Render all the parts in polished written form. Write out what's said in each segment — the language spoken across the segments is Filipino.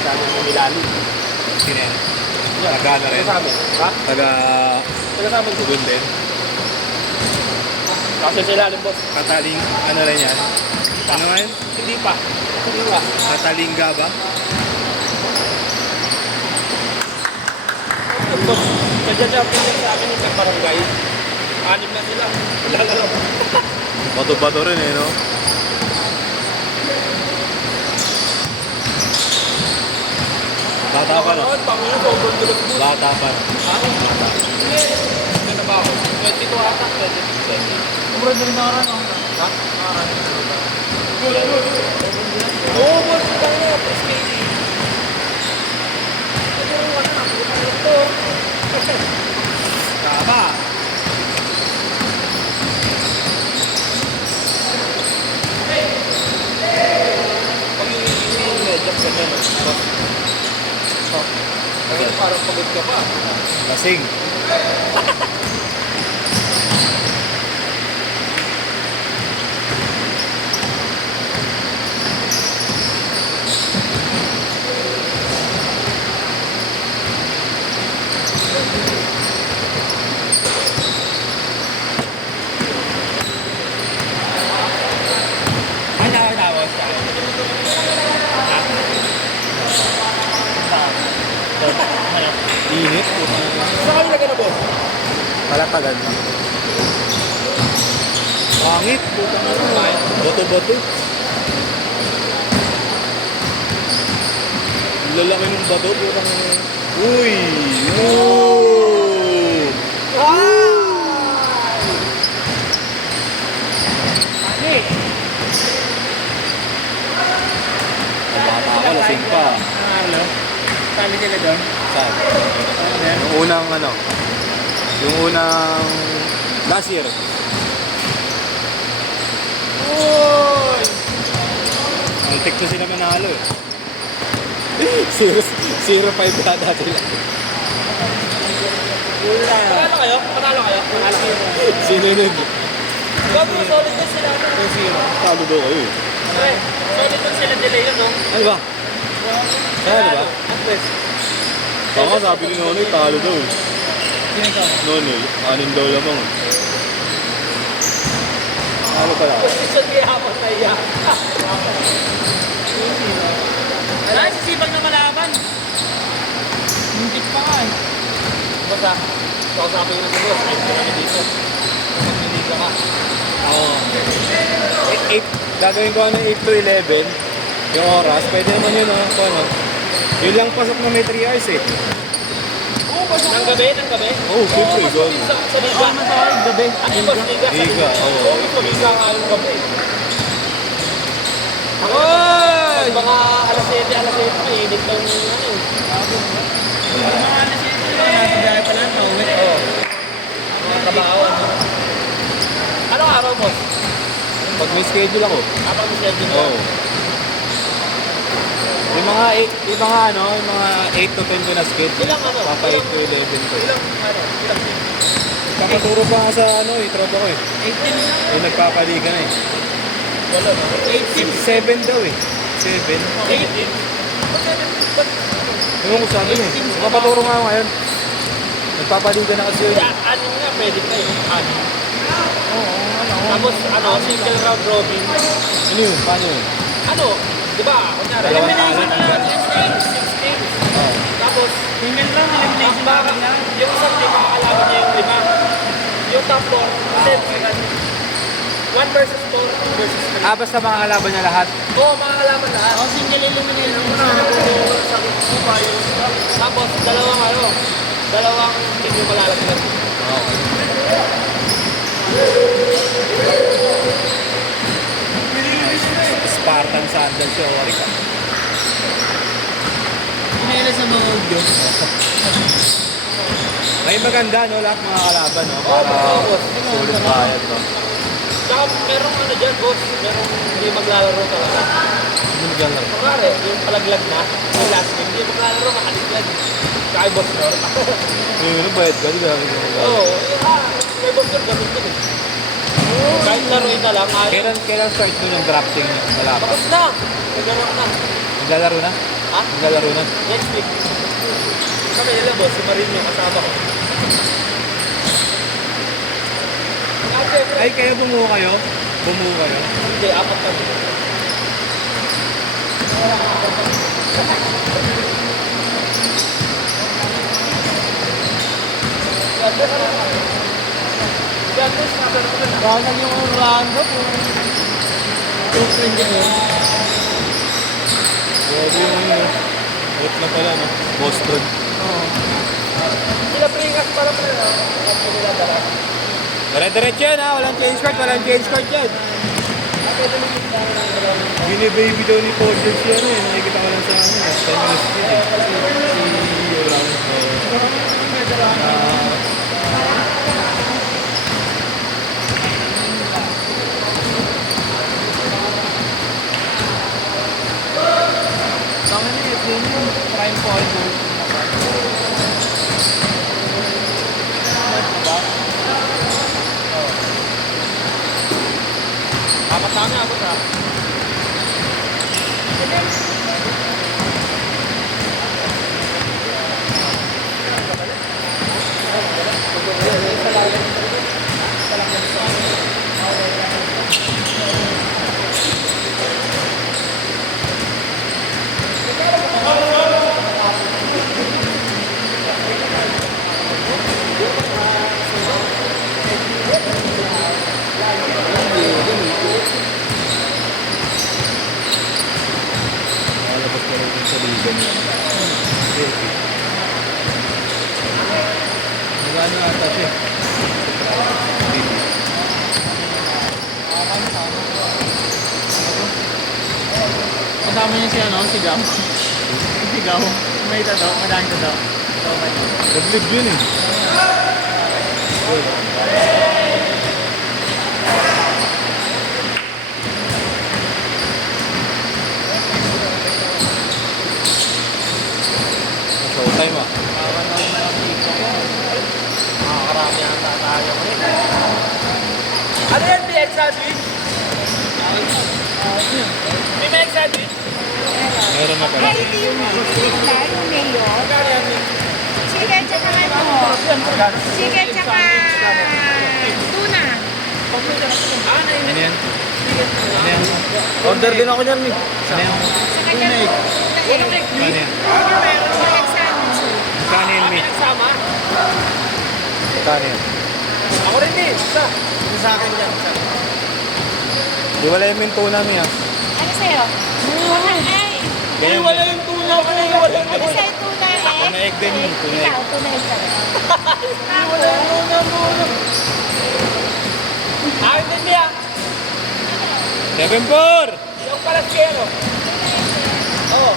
sa amin ng ilalim. Sino yan? Taga na rin. Taga sa amin. Ha? Taga Taga sa amin. Tugon din. Kasi sa ilalim, boss. Kataling, ano rin yan? Ano nga yun? Hindi pa. Hindi pa. Katalingga ba? Boss, nagja-jumping din sa amin yung barangay. 6 na sila. Wala na lang. Bato-bato rin eh, no? Bata pa, no? Pangino, sobrang dulas mo. Bata pa. Ha? Hindi na ba ako? 22 ata, 20. Umrad na rin na oras, no? Ha? Oo, boss. Ito na. Press KD. Tama! Pag yung medyo ka na, boss. Kasi parang pagod ka pa. Lasing. Ano ang tawag sa akin? Init. Sa kami na gano'n, boss? Palatagan na. Pangit. Bato-bato. Lalaki ng bato. Putang... Uy! Ooh! Ang bata ako, lasing pa. Ano? Sali sila doon? Saan? Yung unang ano? Yung unang... Last year. Uy! Muntik na sila manalo eh. 0-5 na dati lang. Panalo kayo? Panalo kayo? Panalo kayo. Sinunod. Gabi, solid din sila. 2-0. Talo daw kayo eh. Pre, solid din sila delay yun, no? Ano ba? Ano ba? Actress. Tama, sabi ni Nonoy, talo daw eh. Sino ito? Nonoy, 6 daw lamang eh. Talo pala. Position kaya ako na iya. Wala, sisipag na malaban. Hindi pa nga eh. Basta, kausapin ko na si boss. Ayun ko namin dito. Magniliga ka. Oo. 8, gagawin ko ano 8 to 11. Yung oras, pwede naman yun ah. Kung ano. Yun lang pasok na may 3 hours eh. Oo, basta. Nang gabi, nang gabi? Oo, siyempre, mas gol. mabisa sa liga. Mas okay, gabi. Ano yung mas liga? Sa Liga, oo. Oo, mas mabisa nga yung gabi. Oy! Pag mga alas 7, mainit lang yung ano eh. Mga alas yun sila, nasa biyahe pa lang, pauwi. Oo. Mga trabaho. Anong araw, boss? Pag may schedule ako. Kapag may schedule Oo. Yung mga 8, yung mga ano, yung mga 8 to 10 ko na schedule. Ilang ano? Papa 8 to 11 ko. Ilang, ano, ilang team? Papaturo pa nga sa ano eh, tropa ko eh. 18 na. Yung nagpapaliga na eh. Wala na. 7 daw eh. 7. 18. Yung ko sabi eh. Papaturo nga ako ngayon. Nagpapaliga na kasi yun. Kaya, ano nga, pwede ka eh. Ano? Oo, ano. Tapos, ano, single round robin. Ano yun? Paano yun? Ano? Di ba? Kunyari, Dalawang elimination talo. na lang. 6 games. 6 games. Oo. Tapos, Single lang, elimination baka, lang lang. yung isang team, makakalaban niya yung 5. Yung top 4, second. 1 versus 4 versus 3. Ah, basta mga kalaban niya lahat. Oo, makakalaban lahat. Oo, single elimination. Tapos, dalawang team yung malalagyan. Spartan Sandals yung Oric. Pinela sa mga audio. May maganda no, lahat mga kalaban no, para sulit bayad no. Tsaka merong ano dyan, boss. Merong hindi maglalaro talaga. Hindi dyan lang. Kunwari, yung palaglag na, yung last game, hindi maglalaro, makaliglag. Tsaka yung boss Nor. Yung bayad ka, di ba? Oo, may boss Nor gamit yun eh. Kahit laruin na lang, Kailan start nun yung drafting niya? Wala pa. Tapos na! Naglalaro na. Naglalaro na? Ha? Naglalaro na. Next week. Kami nila boss, si Marino kasama ko. Ay, kaya bumuo kayo? Bumuo kayo? Hindi, apat kami. Bagal yung Orlando kung 220 yun. Grabe yung ano. Hot na pala, no? Boston. Oo. Sila Pringas pala pala. Dire-diretso yan, ha? Walang change court, walang change court yan. Bini-baby daw ni Paul George yan, eh. Nakikita ko lang sa ano, 10 minutes yun, eh. Si Orlando. Tama na yun yung prime point goal. Apat na kami, apat ha. Nakalabas ko rin sa liga niya. Magano ata siya. Kasama niya si ano, si Gao. Si Gao. May tado, madaan ko daw. Nag-live yun, eh. Showtime, ah. Makakarami ata tayo. Ano yan, BX sandwich? May BX sandwich? Meron na pala. Ay, ito yung pizza, yung mayo. Magkano yan? Chicken tsaka ano. Chicken tsaka tuna. Ano yan? Ano yan? Order din ako niyan, Mi. Ano yan? Saka tuna egg. Ano yan? Ano meron? Egg sandwich. Kano yan, Kami Mi? nagsama. Kano yan? Ako rin din. Isa. Isa sa akin yan. Isa. Di wala yung tuna, Mi, ah. Ano sa'yo? Ay, Ganyan, Wala yung tuna ko na wala yung ano sa'yo tuna egg? Tuna egg din yun, tuna egg. Ikaw, tuna egg ka rin. Wala yung tuna mo. Akin din, Mi, ah. 7-4! Yung palaskero. Oo.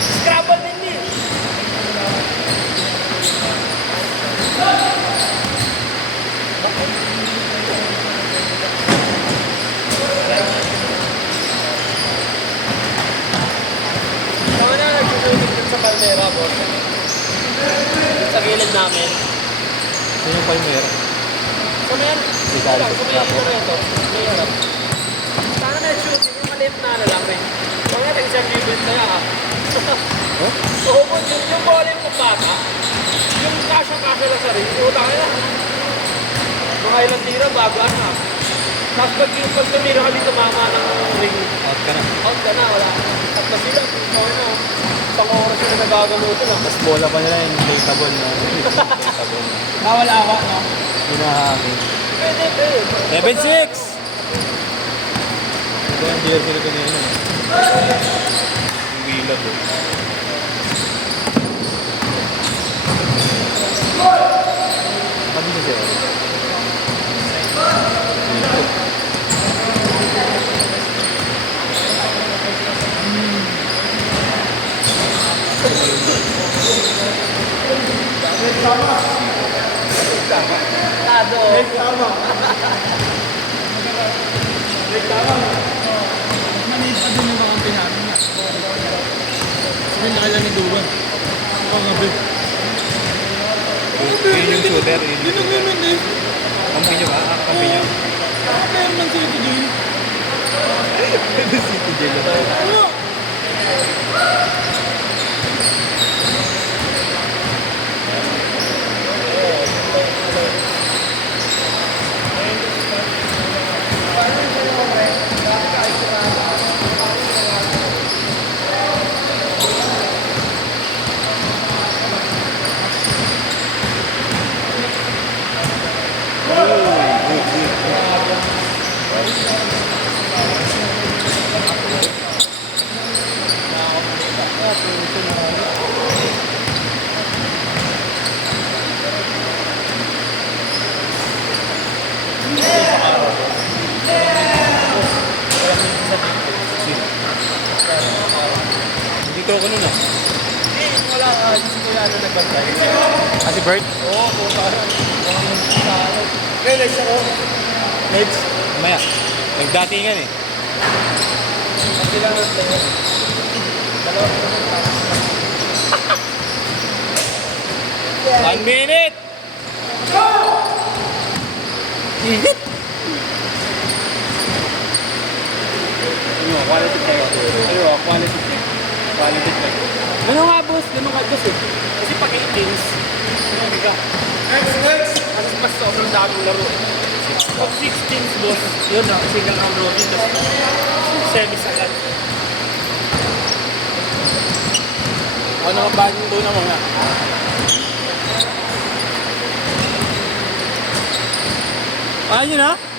Scrabble din, Mi. Ako na nagsusulit dun sa Palmera, boss. Dun sa gilid namin. Sino yung Palmera? So, may ano? Dali, So, may ano na ito. May ano. Sana may shooting. Yung maliit na ano lang rin. Mga nag-isang bibit na yan, ah. So, yung volume ng bata, yung kasya-kasya lang sa rin, utang na. Mga ilang tira, baga na. Tapos pag tumira ka dito, mama ng ring. Out ka na. Out ka na, wala. At na sila, okay na. Isang oras sila nagagaluto lang. Mas bola pa nila yung dateable, no? Dateable. Bawal awa, no? Hinahangin. Pwede, pwede. 7-6! Ito yung dealer sila kanina. Yung wheel up, eh. Sabi niya siya, eh. Tado. Maliit pa din yung kakampi namin. Yung nakala ni Dugan. Oo nga, babe. Yun yung shooter, yun yung Yun ang shooter. naman eh. Kampi niya ba? Kampi niya? Meron ng City Jail. City Jail na tayo. Oo. Dito ako nun ah. Wala ka, si Kuya ano nagbantay. Ah, si Bert? Oo, puta. Ngayon, next ako. Next. Mamaya. Nagdatingan eh. Kasi lang ang player. Dalawa. 1 minute! Higit! Ano, quality check. Ano, quality check. Quality check. Ganun nga boss eh. Kasi pag 18s, ano ka? Next! Mas sobrang daming laro. Pag 16s, boss, yun na, single round robin, tapos semis agad. Ano ang bagong doon na mga? Ayun na.